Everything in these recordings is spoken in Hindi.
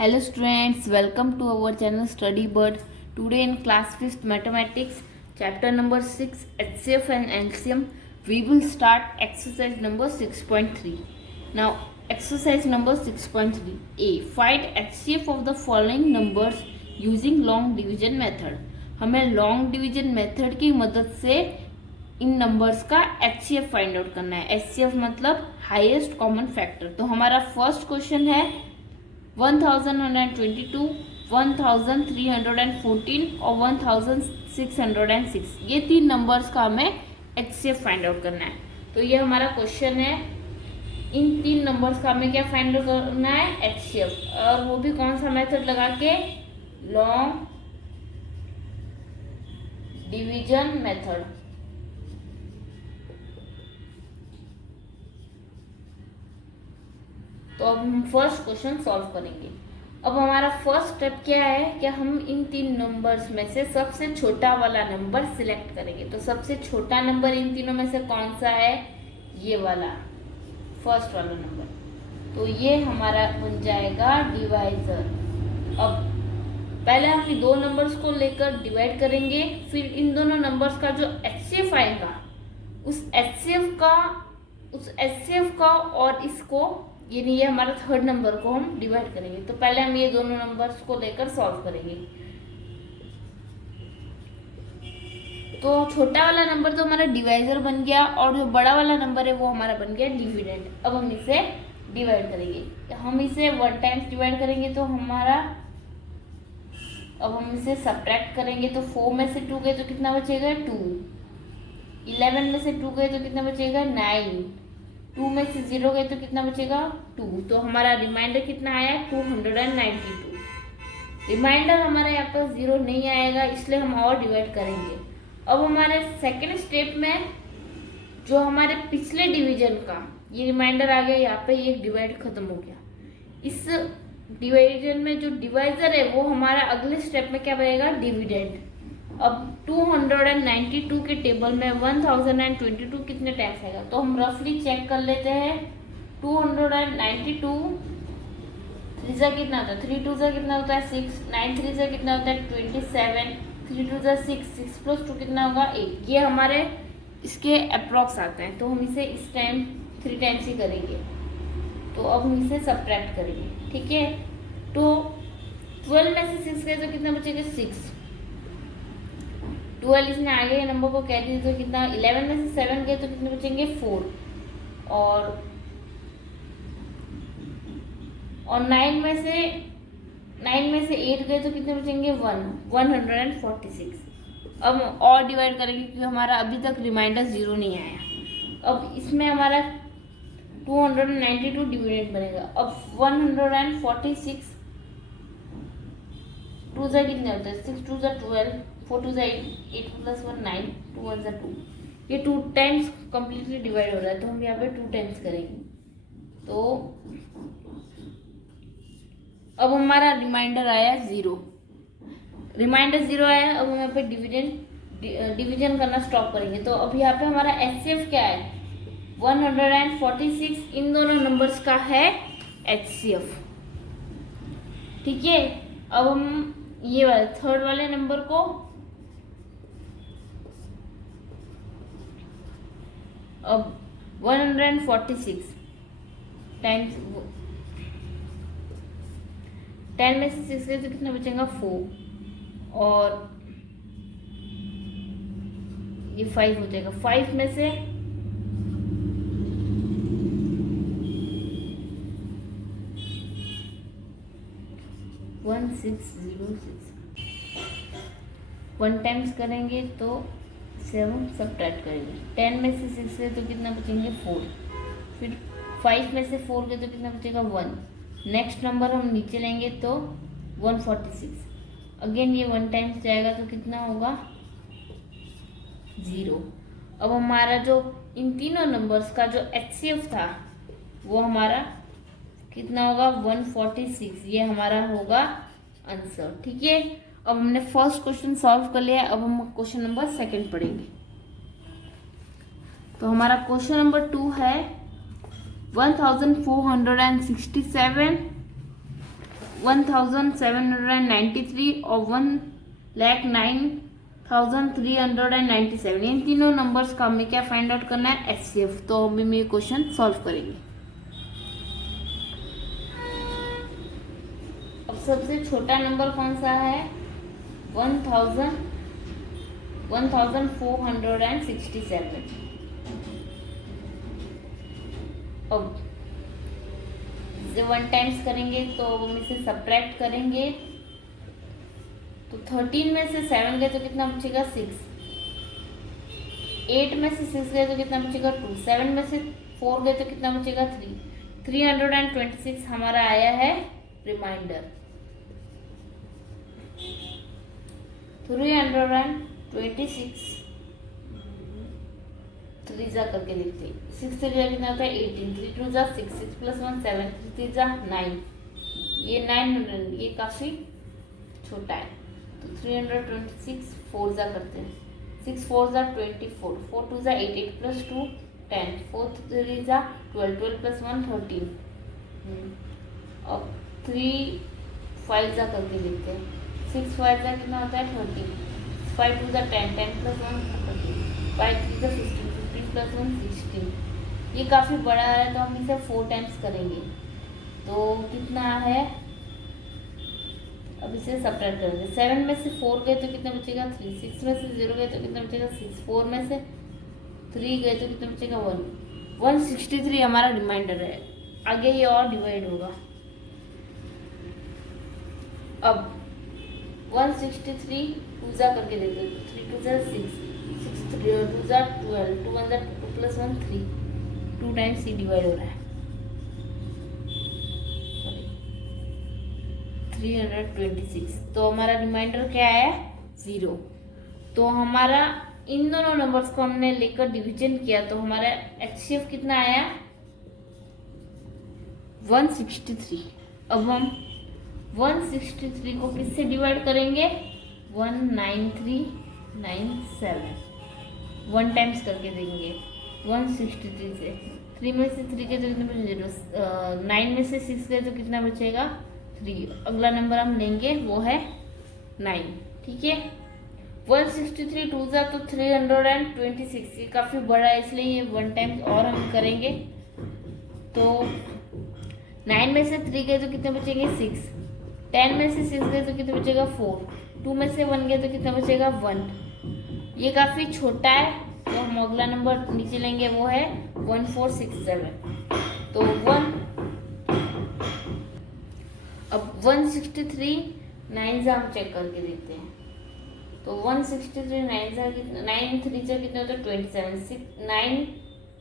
Hello students, welcome to our channel Study Bird. Today in class 5th mathematics, chapter number 6 HCF and LCM, we will start exercise number 6.3. Now exercise number 6.3 A. Find HCF of the following numbers using long division method. हमें long division method की मदद से इन नंबर्स का HCF फाइंड आउट करना है. HCF मतलब हाईएस्ट कॉमन फैक्टर. तो हमारा फर्स्ट क्वेश्चन है 1122, 1314 और 1606. ये तीन नंबर्स का हमें HCF फाइंड आउट करना है. तो ये हमारा क्वेश्चन है. इन तीन नंबर्स का हमें क्या फाइंड आउट करना है? HCF. और वो भी कौन सा मेथड लगा के? Long division method. तो अब हम फर्स्ट क्वेश्चन सॉल्व करेंगे. अब हमारा फर्स्ट स्टेप क्या है कि हम इन तीन नंबर्स में से सबसे छोटा वाला नंबर सिलेक्ट करेंगे. तो सबसे छोटा नंबर इन तीनों में से कौन सा है? ये वाला फर्स्ट वाला नंबर. तो ये हमारा बन जाएगा डिवाइजर. अब पहले हम इन दो नंबर्स को लेकर डिवाइड करेंगे, फिर इन दोनों नंबर्स का जो HCF आएगा उस HCF का और इसको यानी ये हमारा थर्ड नंबर को हम डिवाइड करेंगे. तो पहले हम ये दोनों नंबर्स को लेकर सॉल्व करेंगे. तो छोटा वाला नंबर तो हमारा डिवाइजर बन गया और जो बड़ा वाला नंबर है वो हमारा बन गया डिविडेंड. अब हम इसे डिवाइड करेंगे. हम इसे 1 टाइम्स डिवाइड करेंगे तो हमारा, अब हम इसे सब्ट्रैक्ट करेंगे तो 4 में से 2 गए तो कितना बचेगा? 2. 11 में से 2 गए तो कितना बचेगा? 9. 2 में से 0 गए तो कितना बचेगा? 2. तो हमारा रिमाइंडर कितना आया? 292. रिमाइंडर हमारा यहाँ पर 0 नहीं आएगा, इसलिए हम और डिवाइड करेंगे. अब हमारे सेकेंड स्टेप में जो हमारे पिछले डिवीजन का ये रिमाइंडर आ गया, यहाँ पे ये डिवाइड खत्म हो गया. इस डिवीजन में जो डिवाइजर है वो हमारा अगले स्टेप में क्या बनेगा? डिविडेंड. अब 292 के टेबल में 1022 कितने टाइम्स आएगा? तो हम रफली चेक कर लेते हैं. 292 3 से कितना होता है? 3 2 से कितना होता है? 6. 9 3 से कितना होता है? 27. 3 2 से 6. 6 + 2 कितना होगा? 8. ये हमारे इसके अप्रॉक्स आते हैं. तो हम इसे इस टाइम 3 टाइम्स ही करेंगे. तो अब हम इसे सब्ट्रैक्ट करेंगे. ठीक है. तो 12 में से 6 गए तो कितना बचेगा? 6. 12 इसने आगे नंबर को कह दिया तो कितना? 11 में से 7 गए तो कितने बचेंगे? 4. और 9 में से 8 गए तो कितने बचेंगे? 146. अब और डिवाइड करेंगे क्योंकि हमारा अभी तक रिमाइंडर 0 नहीं आया. अब इसमें हमारा 292 डिविडेंड बनेगा. अब 146 2 से कितने होते हैं? 6 2 से 12, 4 2 से 8 + 1 9, 2 1 से 2. ये 2 टाइम्स कम्प्लीटली डिवाइड हो रहा है तो हम यहाँ पे 2 टाइम्स करेंगे. तो अब हमारा रिमाइंडर आया 0. रिमाइंडर 0 आया. अब हम यहाँ पे डिवीजन करना स्टॉप करेंगे. तो अब यहाँ पे हमारा HCF क्या है? 146. इन दोनों नंबर्स का है HCF. ठीक है. अब हम ये वाले थर्ड वाले नंबर को अब 146 टाइम्स 10 में से 6 गए तो कितना बचेगा? 4. और ये 5 हो जाएगा. 5 में से 1606 1 टाइम्स करेंगे तो 7 सब्ट्रैक्ट करेंगे. 10 में से 6 गए तो कितना बचेंगे? 4. फिर 5 में से 4 गए तो कितना बचेगा? 1. नेक्स्ट नंबर हम नीचे लेंगे तो 146. अगेन ये 1 टाइम्स जाएगा तो कितना होगा? 0. अब हमारा जो इन तीनों नंबर्स का जो HCF था वो हमारा कितना होगा? 146. ये हमारा होगा आंसर. ठीक है. अब हमने फर्स्ट क्वेश्चन सॉल्व कर लिया. अब हम क्वेश्चन नंबर सेकंड पढ़ेंगे. तो हमारा क्वेश्चन नंबर 2 है 1467 1793 और 1,09,397। इन तीनों नंबर्स का हमें क्या फाइंड आउट करना है, HCF। तो अभी हम ये क्वेश्चन सॉल्व करेंगे। अब सबसे छोटा नंबर कौन सा है, 1467। अब इसे 1 टाइम्स करेंगे तो हम इसे सब्ट्रैक्ट करेंगे, तो 13 में से 7 गए तो कितना बचेगा 6, 8 में से 6 गए तो कितना बचेगा 2, 7 में से 4 गए तो कितना बचेगा 3, 326 हमारा आया है रिमाइंडर। 326 3 करके लिखते हैं, 6 3 कितना होता है 18, 3 2 6, 6 + 1 7, 3 3 9, ये 900, ये काफ़ी छोटा है। तो 326 4 करते हैं, 6 4 24, 4 2 8, 8 + 2 10, 4 3 12, 12 + 1 13। अब 3 5 करके लिखते हैं, 6 5 कितना होता है 30, 5 2 10, 10 + 1 13, 5 3 15, 15 + 1 16। ये काफ़ी बड़ा है तो हम इसे 4 टाइम्स करेंगे, तो कितना है, अब इसे सब्ट्रैक्ट करेंगे। 7 में से 4 गए तो कितना बचेगा 3, 6 में से 0 गए तो कितना बचेगा 6, 4 में से 3 गए तो कितना बचेगा 1, 163 हमारा रिमाइंडर है। आगे ये और डिवाइड होगा। अब 163 2 करके देते हैं, 3 2 6, 6 3 2 12, 2 1 2 + 1 3, 2 टाइम्स ही डिवाइड हो रहा है, 326। तो हमारा रिमाइंडर क्या है 0। तो हमारा इन दोनों नंबर्स को हमने लेकर डिवीजन किया तो हमारा HCF कितना आया 163। अब हम 163 को किससे डिवाइड करेंगे, 19397, 1 टाइम्स करके देंगे 163 से। 3 में से 3 गए तो कितना बचेगा 0, 9 में से 6 गए तो कितना बचेगा 3। अगला नंबर हम लेंगे वो है 9, ठीक है। 163 2 तो 326, ये काफ़ी बड़ा है इसलिए ये 1 टाइम्स और हम करेंगे। तो 9 में से 3 गए तो कितने बचेंगे 6, 10 में से 6 गए तो कितना बचेगा 4, 2 में से 1 गए तो कितना बचेगा 1। ये काफ़ी छोटा है तो हम अगला नंबर नीचे लेंगे वो है 1467। तो 1, अब 163 9 हम चेक करके देखते हैं। तो 163 9 कितना, 9 3 से कितने होते हैं 27, 9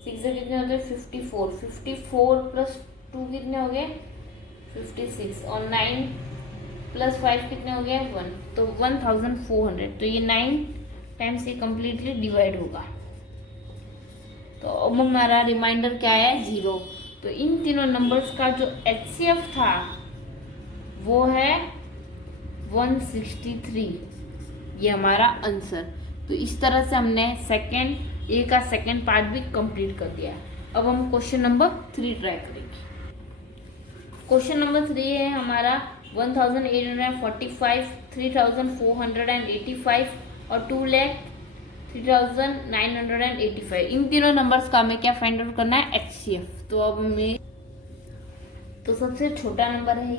6 से कितने होते हैं 54, 54 + 2 कितने हो गए 56, और 9 + 5 कितने हो गए 1, तो 1400। तो ये 9 टाइम्स ये कम्प्लीटली डिवाइड होगा। तो अब हमारा रिमाइंडर क्या है 0। तो इन तीनों नंबर्स का जो HCF था वो है 163, ये हमारा आंसर। तो इस तरह से हमने सेकंड ए का सेकंड पार्ट भी कंप्लीट कर दिया। अब हम क्वेश्चन नंबर 3 ट्राई करेंगे। क्वेश्चन नंबर 3 है हमारा 1845, 3485 और 2,03,985। इन तीनों नंबर्स का हमें क्या फाइंड आउट करना है HCF। तो अब हमें, तो सबसे छोटा नंबर है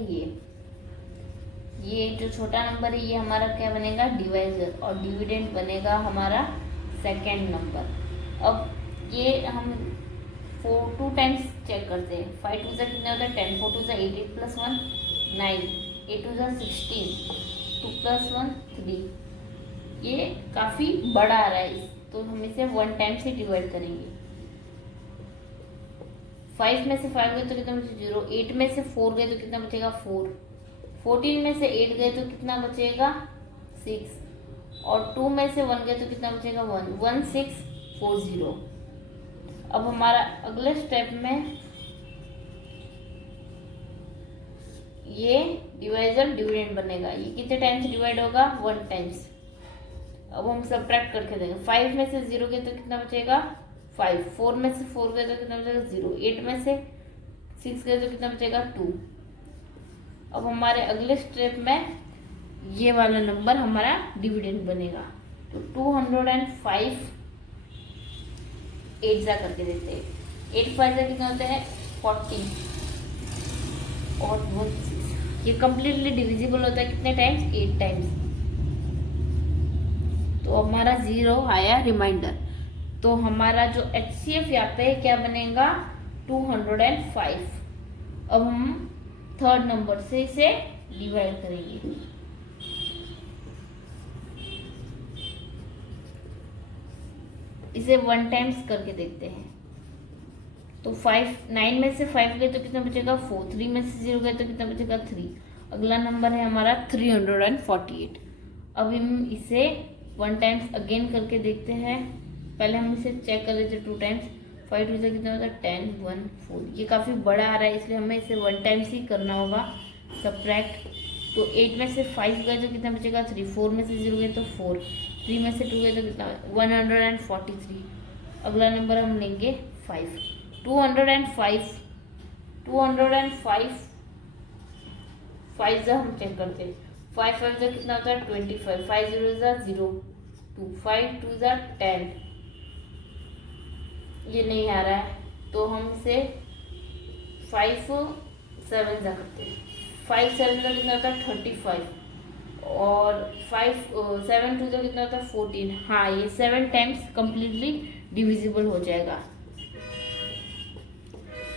ये जो छोटा नंबर है ये हमारा क्या बनेगा डिवाइजर, और डिविडेंड बनेगा हमारा सेकेंड नंबर। अब ये हम 2 टाइम्स चेक करते हैं। 5 2 कितना होता है 10, 4 2 8, 8 + 1 9, 8 2 16, 2 + 1 3। ये काफ़ी बड़ा आ रहा है तो हम इसे 1 टाइम से डिवाइड करेंगे। 5 में से 5 गए तो कितना बचेगा 0, 8 में से 4 गए तो कितना बचेगा 4, 14 में से 8 गए तो कितना बचेगा 6, और 2 में से 1 गए तो कितना बचेगा 1, 1640। अब हमारा अगले स्टेप में ये डिवाइजर डिविडेंड बनेगा। ये कितने टाइम्स डिवाइड होगा 1 टाइम्स। अब हम सब्ट्रैक्ट करके देंगे। 5 में से 0 गए तो कितना बचेगा 5, 4 में से 4 गए तो कितना बचेगा 0, 8 में से 6 गए तो कितना बचेगा 2, अब हमारे अगले स्टेप में ये वाला नंबर हमारा डिविडेंड बनेगा। तो 205 8 जा करके देते हैं। 8 5 जा कितना होता है 40 और 1 ये कंप्लीटली डिविजिबल होता है कितने टाइम्स 8 टाइम्स। तो हमारा 0 आया रिमाइंडर। तो हमारा जो HCF यहाँ पे क्या बनेगा 205। अब हम थर्ड नंबर से इसे डिवाइड करेंगे। इसे 1 टाइम्स करके देखते हैं। तो 9 में से 5 गए तो कितना बचेगा 4, 3 में से 0 गए तो कितना बचेगा 3। अगला नंबर है हमारा 348। अब हम इसे 1 टाइम्स अगेन करके देखते हैं। पहले हम इसे चेक कर लेते 2 टाइम्स। 5 2 से कितना होता है 10 1 4। ये काफ़ी बड़ा आ रहा है इसलिए हमें इसे 1 टाइम्स ही करना होगा सब्ट्रैक्ट। तो 8 में से 5 गए तो कितना बचेगा 3, 4 में से 0 गए तो 4, 3 में से 2 गए तो कितना 143। अगला नंबर हम लेंगे 5। 205 5 जा हम चेक करते हैं। 5 5 जा कितना होता है 25, 5 0 जा 0, 2 5 2 जा 10। ये नहीं आ रहा है तो हम इसे 5 7 जा करते हैं। 5 7 जा कितना होता है 35 और 5 7 2 जा कितना होता है 14। हाँ ये 7 टाइम्स कंप्लीटली डिविजिबल हो जाएगा।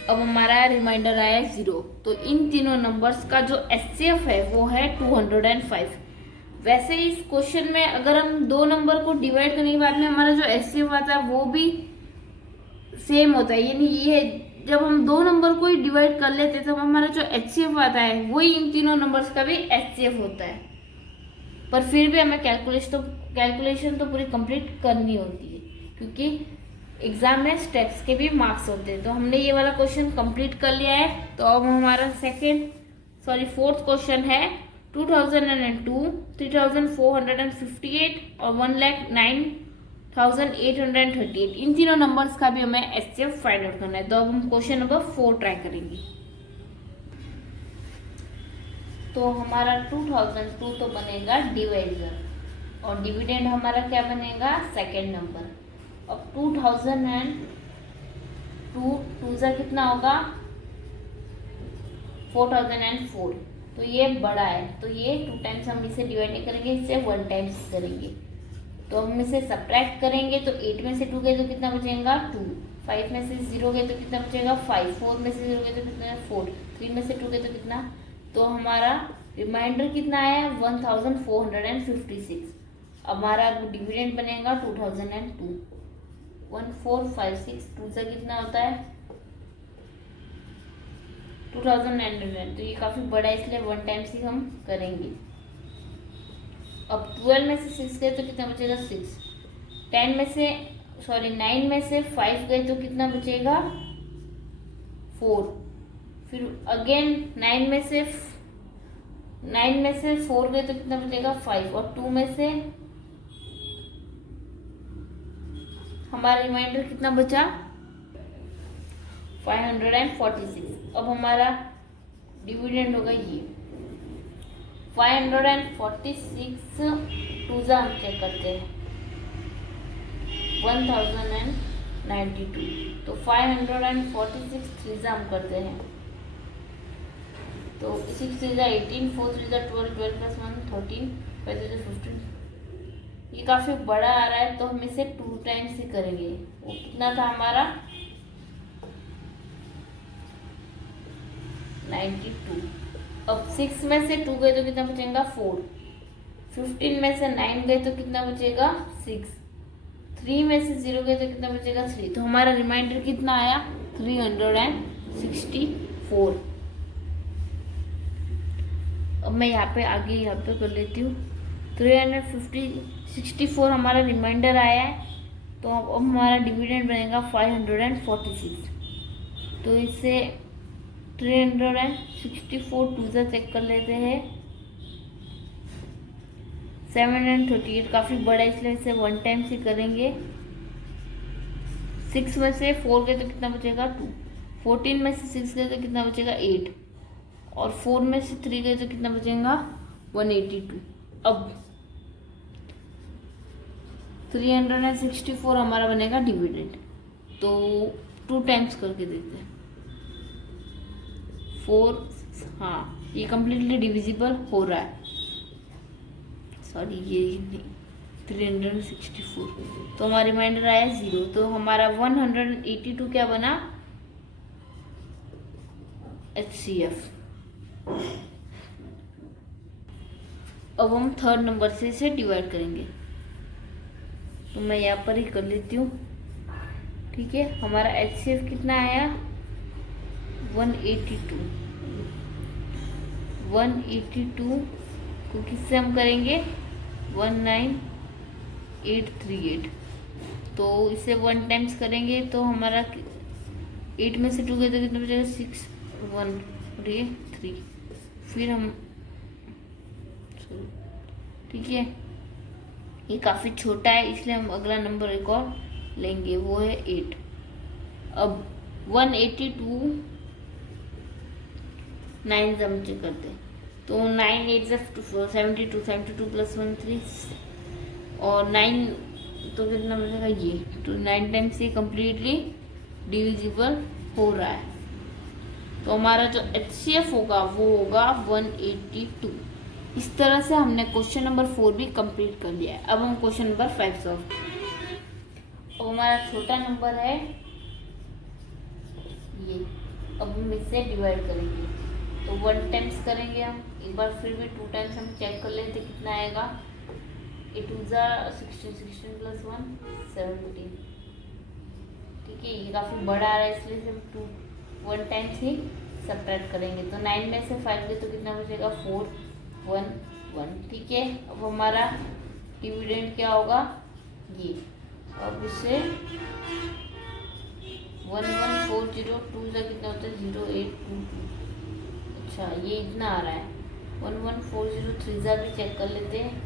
अब हमारा रिमाइंडर आया 0। तो इन तीनों नंबर्स का जो HCF है वो है 205। वैसे इस क्वेश्चन में अगर हम दो नंबर को डिवाइड करने के बाद में हमारा जो HCF आता है वो भी सेम होता है। यानी ये जब हम दो नंबर को ही डिवाइड कर लेते हैं तो हमारा जो HCF आता है वही इन तीनों नंबर्स का भी HCF होता है। पर फिर भी हमें कैलकुलेशन तो पूरी कंप्लीट करनी होती है क्योंकि एग्जाम में स्टेप्स के भी मार्क्स होते हैं। तो हमने ये वाला क्वेश्चन कंप्लीट कर लिया है। तो अब हमारा फोर्थ क्वेश्चन है 2002 3458 और 1,09,838। इन तीनों नंबर्स का भी हमें HCF फाइंड आउट करना है। तो अब हम क्वेश्चन नंबर 4 ट्राई करेंगे। तो हमारा 2002 तो बनेगा डिवाइजर और डिविडेंड हमारा क्या बनेगा सेकेंड नंबर। अब 2002 2 जा कितना होगा 4004। तो ये बड़ा है तो ये 2 टाइम्स हम इसे डिवाइड नहीं करेंगे, इसे 1 टाइम्स करेंगे। तो हम इसे सब्ट्रैक्ट करेंगे तो 8 में से 2 गए तो कितना बचेगा 2, 5 में से 0 गए तो कितना बचेगा 5, 4 में से 0 गए तो कितना 4, 3 में से 2 गए तो कितना। तो हमारा रिमाइंडर कितना आया 1456। हमारा डिविडेंड बनेगा 2002। 1456 2 से कितना होता है 2900। तो ये काफी बड़ा है इसलिए 1 टाइम्स ही हम करेंगे। अब 12 में से 6 गए तो कितना बचेगा 6, 9 में से 5 गए तो कितना बचेगा 4, फिर अगेन 9 में से 4 गए तो कितना बचेगा 5 और 2 में से हमारा रिमाइंडर कितना बचा 546। अब हमारा डिविडेंड होगा ये 546 2 जा हम चेक करते हैं 1092। तो 546 3 जा हम करते हैं तो 6 3 जा 18, 4 3 जा 12, 12 + 1 13, 5 3 जा 15। ये काफी बड़ा आ रहा है तो हम इसे 2 टाइम्स ही करेंगे। वो कितना था हमारा 92। अब 6 में से 2 गए तो कितना बचेगा 4, 15 में से 9 गए तो कितना बचेगा 6, 3 में से 0 गए तो कितना बचेगा 3। तो हमारा रिमाइंडर कितना आया 364। अब मैं यहाँ पे कर लेती हूँ 364 हमारा रिमाइंडर आया है। तो अब हमारा डिविडेंड बनेगा 546। तो इसे 364 2 से चेक कर लेते हैं 738 काफ़ी बड़ा है इसलिए इसे 1 टाइम्स ही करेंगे। 6 में से 4 गए तो कितना बचेगा 2, 14 में से 6 गए तो कितना बचेगा 8 और 4 में से 3 गए तो कितना बचेगा 182। अब 364 हमारा बनेगा डिविडेंड, तो 2 टाइम्स करके देखते हैं। 4, हाँ ये कम्प्लीटली डिविजिबल हो रहा है, सॉरी ये नहीं 364, तो हमारा रिमाइंडर आया 0, तो हमारा 182 क्या बना HCF। अब हम थर्ड नंबर से इसे डिवाइड करेंगे, तो मैं यहाँ पर ही कर लेती हूँ, ठीक है। हमारा HCF कितना आया 182। 182 को किससे हम करेंगे 19838, तो इसे 1 टाइम्स करेंगे तो हमारा 8 में से 2 गए तो कितना बचेगा 6 1 और ये 3, फिर हम ठीक है। ये काफ़ी छोटा है इसलिए हम अगला नंबर एक और लेंगे, वो है 8। अब 182 9 से हम चेक करते हैं, तो 9 8 72, 72 प्लस 1 3 और 9, तो कितना बचेगा ये, तो 9 टाइम्स ये कम्प्लीटली डिविजिबल हो रहा है, तो हमारा जो HCF होगा वो होगा 182। इस तरह से हमने क्वेश्चन नंबर 4 भी कंप्लीट कर लिया है। अब हम क्वेश्चन नंबर 5 सॉल्व। अब हमारा छोटा नंबर है ये, अब हम इससे डिवाइड करेंगे, तो 1 टाइम्स करेंगे हम, एक बार फिर भी 2 टाइम्स हम चेक कर लेते कितना आएगा। 8 2 16, 16 प्लस 1 17, ठीक है। ये काफ़ी बड़ा आ रहा है इसलिए हम 1 टाइम्स ही सब्ट्रैक्ट करेंगे, तो 9 में से 5 गए तो कितना बचेगा 4 1 1, ठीक है। अब हमारा डिविडेंड क्या होगा ये, अब इसे 11402 से कितना होता है 0822, अच्छा ये इतना आ रहा है। 11403 भी चेक कर लेते हैं,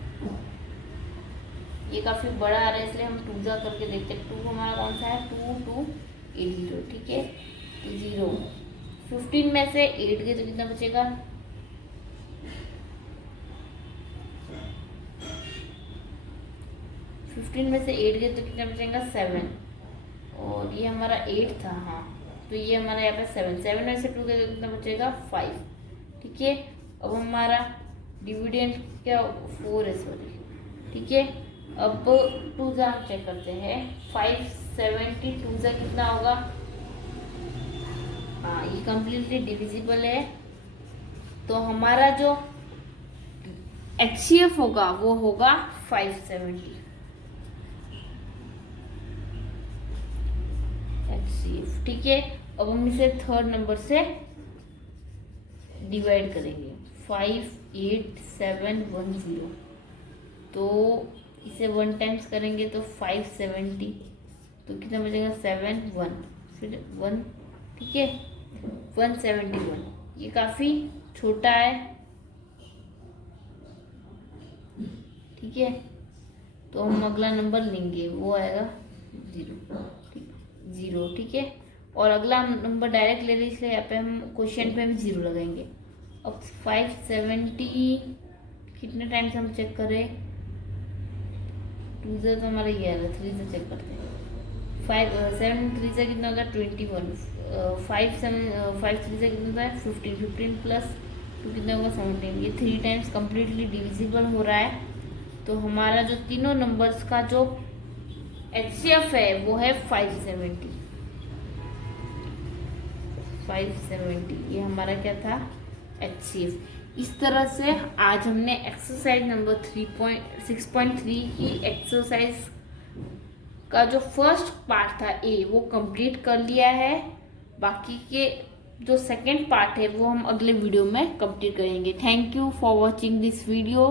ये काफ़ी बड़ा आ रहा है इसलिए हम 2 करके देखते हैं। 2 हमारा कौन सा है 2280, ठीक है। तो 0 15 में से 8 गए तो कितना बचेगा 15 में से 8 गए तो कितना बचेगा 7, और ये हमारा 8 था, हाँ तो ये हमारा यहाँ पे 7 में से 2 गए तो कितना बचेगा 5, ठीक है। अब हमारा डिविडेंड क्या 4 है, सॉरी, ठीक है। अब 2 हम चेक करते हैं, 572 से कितना होगा, हाँ ये कम्प्लीटली डिविजिबल है, तो हमारा जो HCF होगा वो होगा 570 HCF, ठीक है। अब हम इसे थर्ड नंबर से डिवाइड करेंगे, 58710, तो इसे 1 टाइम्स करेंगे तो 570, तो कितना बचेगा 7 1 फिर 1, ठीक है 171। ये काफ़ी छोटा है, ठीक है, तो हम अगला नंबर लेंगे वो आएगा 0, ठीक है। और अगला नंबर डायरेक्ट ले रहे इसलिए यहाँ पे हम क्वेश्चन पे हम 0 लगाएंगे। अब 570 कितने टाइम्स हम चेक करें, 2 से तो हमारा ये आ रहा है, 3 से चेक करते हैं, 7 3 से कितना होता है 21, 5 3 से कितना होता है 15, 15 प्लस 2 कितना होगा 17, ये 3 टाइम्स कम्प्लीटली डिविजिबल हो रहा है, तो हमारा जो तीनों नंबर्स का जो HCF है वो है 570, ये हमारा क्या था HCF। इस तरह से आज हमने एक्सरसाइज नंबर 6.3 की एक्सरसाइज का जो फर्स्ट पार्ट था A वो कंप्लीट कर लिया है। बाकी के जो सेकंड पार्ट है वो हम अगले वीडियो में कंप्लीट करेंगे। Thank you for watching this video.